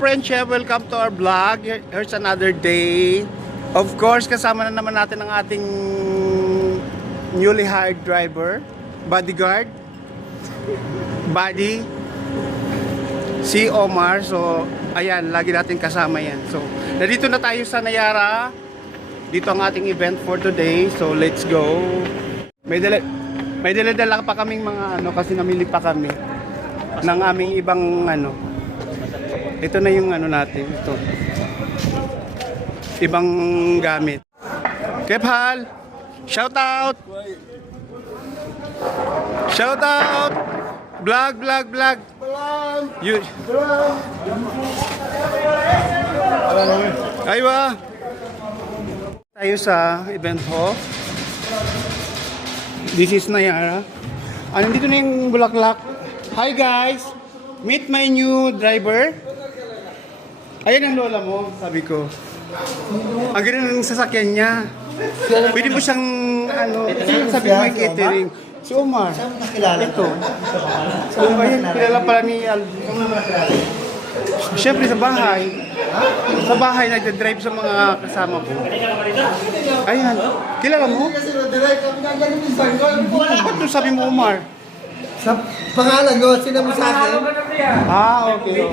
friendship, welcome to our vlog. Here's another day. Of course, kasama na naman natin ang ating newly hired driver, bodyguard, buddy, si Omar. So, ayan, lagi natin kasama yan. So, nandito na tayo sa Nayara. Dito ang ating event for today. So, let's go. May dala pa kaming mga ano, kasi namili pa kami ng aming ibang ano. Ito na yung ano natin, ito. Ibang gamit. Kephal, shout out. Shout out. Vlog. Aywa. Tayo sa event hall. This is Nayara. Nandito na yung bulaklak. Hi guys. Meet my new driver. Ayan ang lola mo, sabi ko. Ang ganda ng sasakyan niya. Pwede mo siyang, ano, sabi ko may catering. Si Omar. Ito. Saan ba yun? Kilala pala ni Alvin. Siyempre sa bahay. Sa bahay, nagdadrive sa mga kasama ko. Ayan. Kilala mo? Bakit mo sabi mo Omar? Sa pangalan ko, sino mo sa akin? Okay.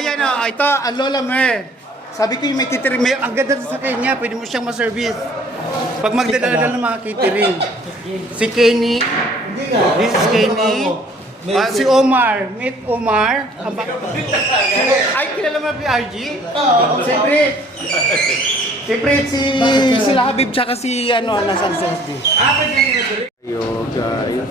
Ayan o, ito, ang lola Mer. Sabi ko yung may catering, ang ganda sa kanya, pwede mo siyang ma-service. Pag magdadala ng mga catering. Si Kenny, this is Kenny. Si Omar, meet Omar. Ay, kilala mo si RG? Si Brit. Si Brit, sila Habib, tsaka si, ano, nasaan si SD. Ayo, guys.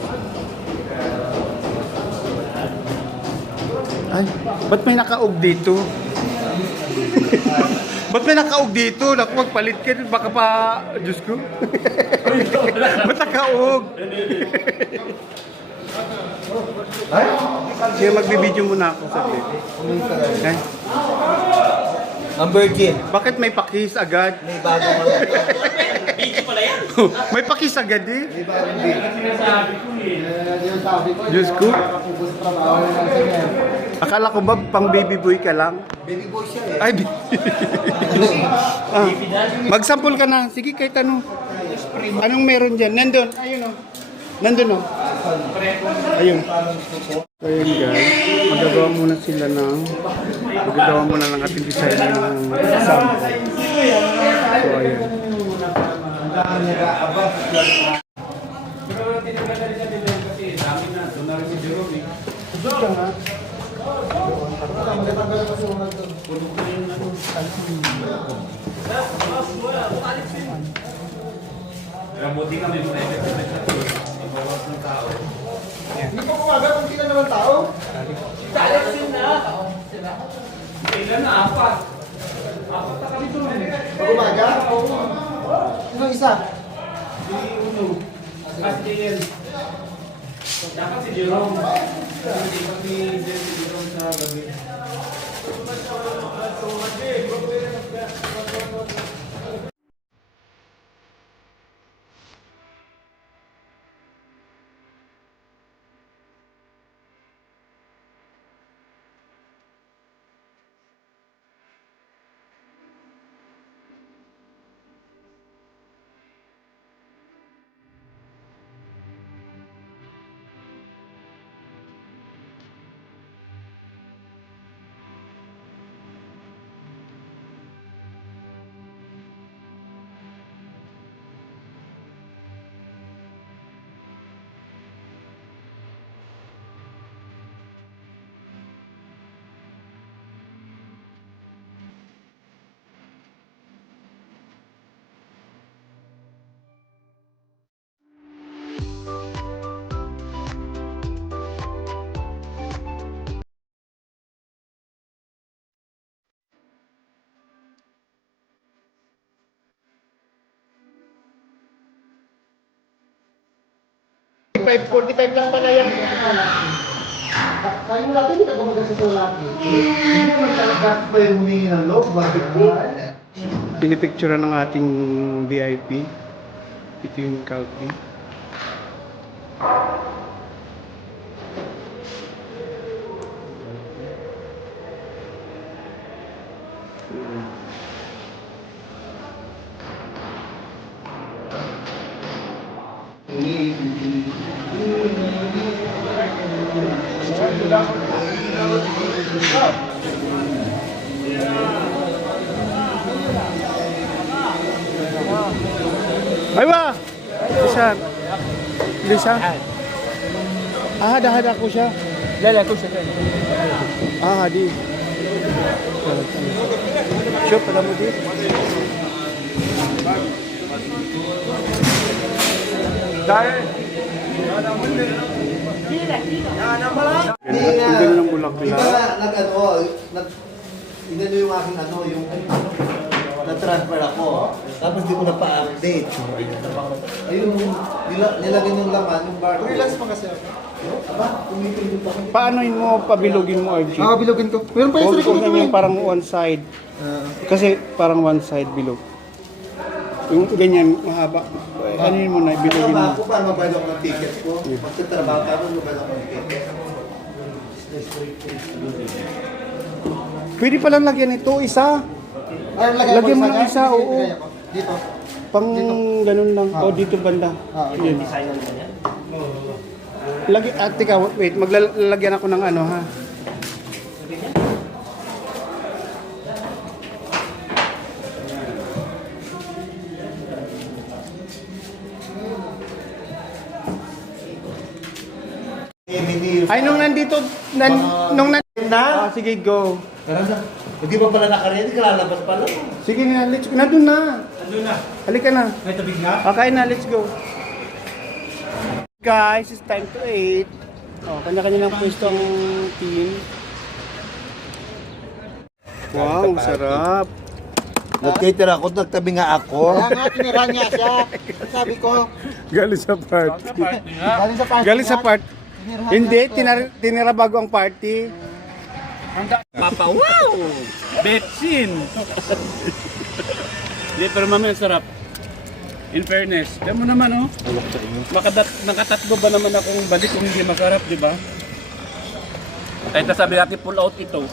Ay, ba't may nakaog dito? Ba't may nakaog dito? Naku, magpalit ka, baka pa, Diyos ko. Ba't nakaog? Ay, sige, magbibideo muna ako saglit. Ay. Ang virgin. Bakit may pakis agad? May bagong ano. Video pala yan. May pakis agad eh. May bagong date. Diyos ko. Akala ko ba pang baby boy ka lang? Baby boy siya eh. Ay, magsample ka na. Sige, kahit ano. Anong meron dyan? Nandun. Ayun o. Nandun o. Ayun. Ayun guys. Magagawa muna sila ng ating design ng sample. So, ayun. Ramuti kami mo na ibawas ng tao. Hindi pa kumagat kung sila naman tao. Alisin na! Ilan na? Apat. Apat na kami doon. Pag umaga? Sino isa? Si Uno. At si JL. Dapat si Jerome. Hindi pa si Jerome sa gabi. $45 lang pala yan. Kain mo natin, hindi ka gumagat sa lalaki. Hindi naman talaga pa yung humingi ng loob. Bakit po? Pinipicture ng ating VIP. Ito yung Calvin. Ay ba? Bisa. Bisa. Ah, hada ko siya. Lala ko siya. Ah, di. Siya pada mo di. Dahil. Hindi nga. Ang ganda ng bulaklak. Di ba inano yung aking yung na-transfer ako. Tapos di ko na pa-update. Ayun, nilagyan yung laman, yung bar. Relax pa kasi ako. Aba, kumipindot ako. Paanoin mo, pabilugin mo, RG? bilogin ko. Meron pa yung Huwag ko yung parang one side. Kasi parang one side bilog. Yung ganyan, mahaba. Ano yun mo na, bilugin mo. Ako para mabayad ako ng tickets ko. Pagkatrabaho ka rin, mabayad ako ng tickets. Pwede palang lagyan ito, isa. Lagyan mo ng isa, oo. Dito. Pang ganun lang. O, dito banda. Yan. Lagi, teka, wait, maglalagyan ako ng ano, ha? Ay, nung nandito, nung nandito na? Sige, go. Tara na. Hindi ba pala nakaready? Kalalabas pala. Sige na, let's go. Nandun na. Ano na? Halika na. May tabig na? Okay na, let's go. Guys, it's time to eat. Oh, kanya-kanya ng pwesto ang team. Wow, sarap. Nag-cater ako, nagtabi nga ako. Kaya nga, tinira niya siya. Sabi ko, Galing sa party. galing sa party. Galing sa party. Hindi, tinira bago ang party. Papa, wow! Betsin! Hindi, pero mamaya sarap. In fairness, alam mo naman oh. Nakatatlo ba naman akong balik kung hindi masarap, di ba? Kahit nasabi natin pull out ito.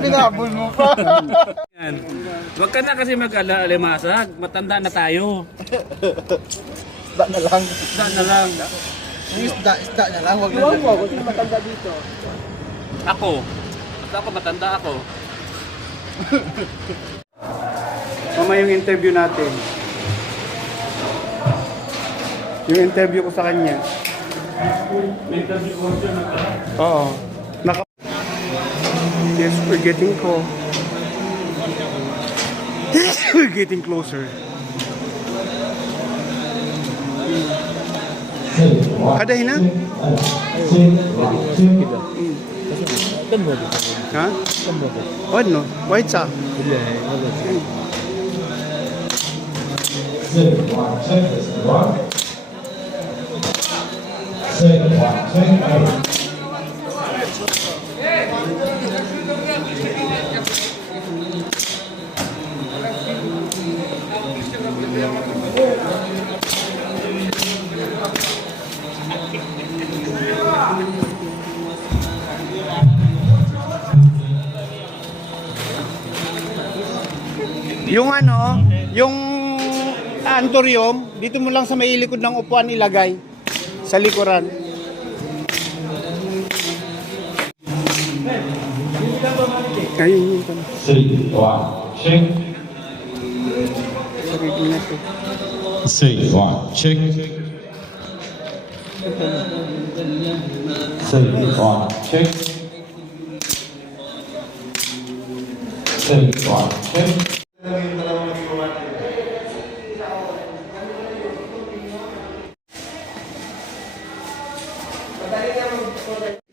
Pinabol mo pa. Yan. Huwag ka na kasi mag-alimasag. Matanda na tayo. Isda na lang. Isda na lang. Isda na lang. Huwag na. Huwag na matanda dito. Ako. Basta ako, matanda ako. Mama, yung interview natin. Yung interview ko sa kanya. May interview ko siya Oo. Yes, we're getting close. We're getting closer. Ada hina? Ha? What no? White sa? Yung ano, yung antorium, dito mo lang sa may likod ng upuan ilagay. Sa likuran. Ayun, yun. 3, 1, check. Sa giginas eh. 3, 1, check. 3, 1, check. 3, 1, check.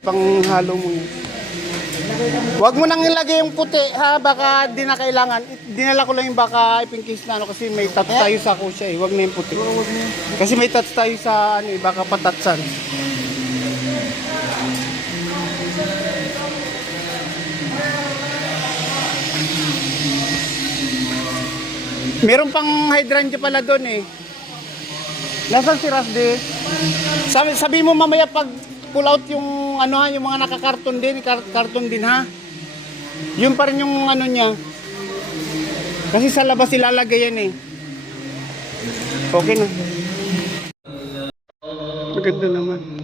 Panghalo mo yun. Huwag mo nang ilagay yung puti ha, baka di na kailangan. Dinala ko lang yung baka ipingkis na ano kasi may touch tayo sa kusya eh. Huwag na yung puti. Kasi may touch tayo sa ano eh, baka patatsan. Meron pang hydrangea pala doon eh. Nasaan si Rasde? Sabi mo mamaya pag pull out yung ano ha, yung mga nakakarton din, karton din ha. Yun pa rin yung ano niya. Kasi sa labas ilalagay yan eh. Okay na. Maganda naman.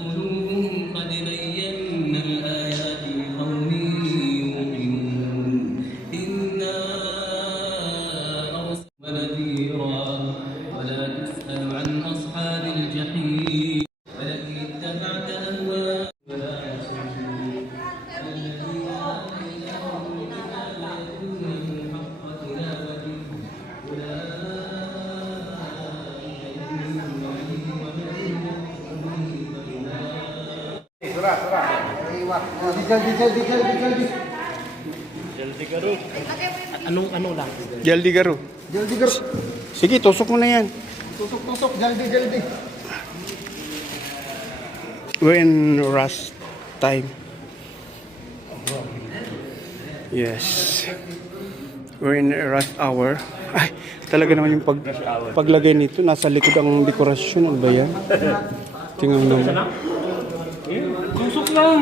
قلوبهم قد بينا الآيات لقوم يوقنون إنا أرسلنا نذيرا ولا تسأل عن أصحاب الجحيم ولئن اتبعت أهواءهم ولا يصدون الذين آتيناهم الكتاب يتلونه حق تلاوته Jaldi Garo. Jaldi garo. Sige, tusok mo na yan. Tusok-tusok. Jaldi. We're in rush time. Yes. We're in rush hour. Ay, talaga naman yung paglagay nito. Nasa likod ang dekorasyon. Ano ba yan? Tingnan mo. Tusok lang.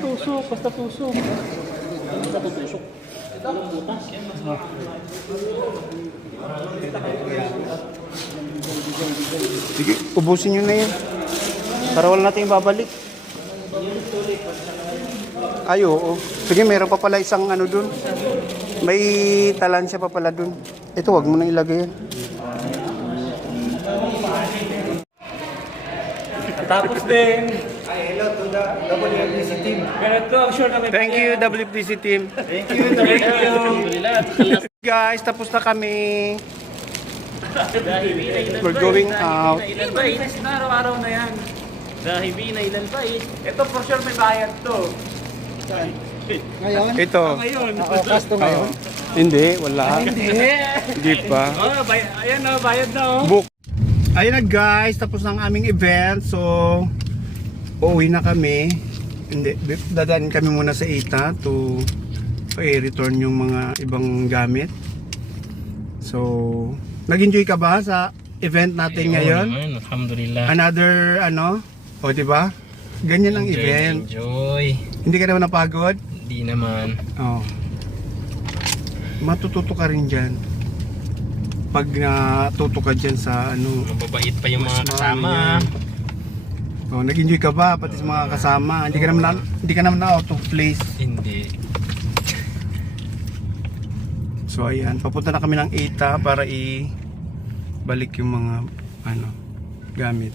Tusok, basta tusok. Sige, ubusin nyo na yan. Para wala natin babalik. Ay, oo. Sige, meron pa pala isang ano dun. May talansya pa pala dun. Ito, wag mo na ilagay yan. Tapos din. Hello to the WFDC team. Ganito, I'm sure kami. Thank you, WFDC team. Thank you. Guys, tapos na kami. We're going out. Ilan ba? Ilan na araw-araw na yan. Dahil na ilan ba? Ito for sure may bayad to. Ngayon? Ito. Ngayon. Oo, kasto ngayon. Hindi, wala. Hindi pa. Oh, ayan na, bayad na oh. Book. Ayun na guys, tapos na ang aming event. So, uuwi na kami. Hindi, dadaan kami muna sa ITA to i-return yung mga ibang gamit. So, nag-enjoy ka ba sa event natin ngayon? Alhamdulillah. Another ano? O, di ba? Ganyan ang event. Enjoy. Hindi ka naman napagod? Di naman. Oh. Matututo ka rin dyan. Pag natuto ka dyan sa ano. Mababait pa yung mga mas kasama. yan. Oh, nag-enjoy ka ba pati sa mga kasama? Hindi ka naman na out of place. Hindi. So ayan, papunta na kami ng ITA para i-balik yung mga ano gamit.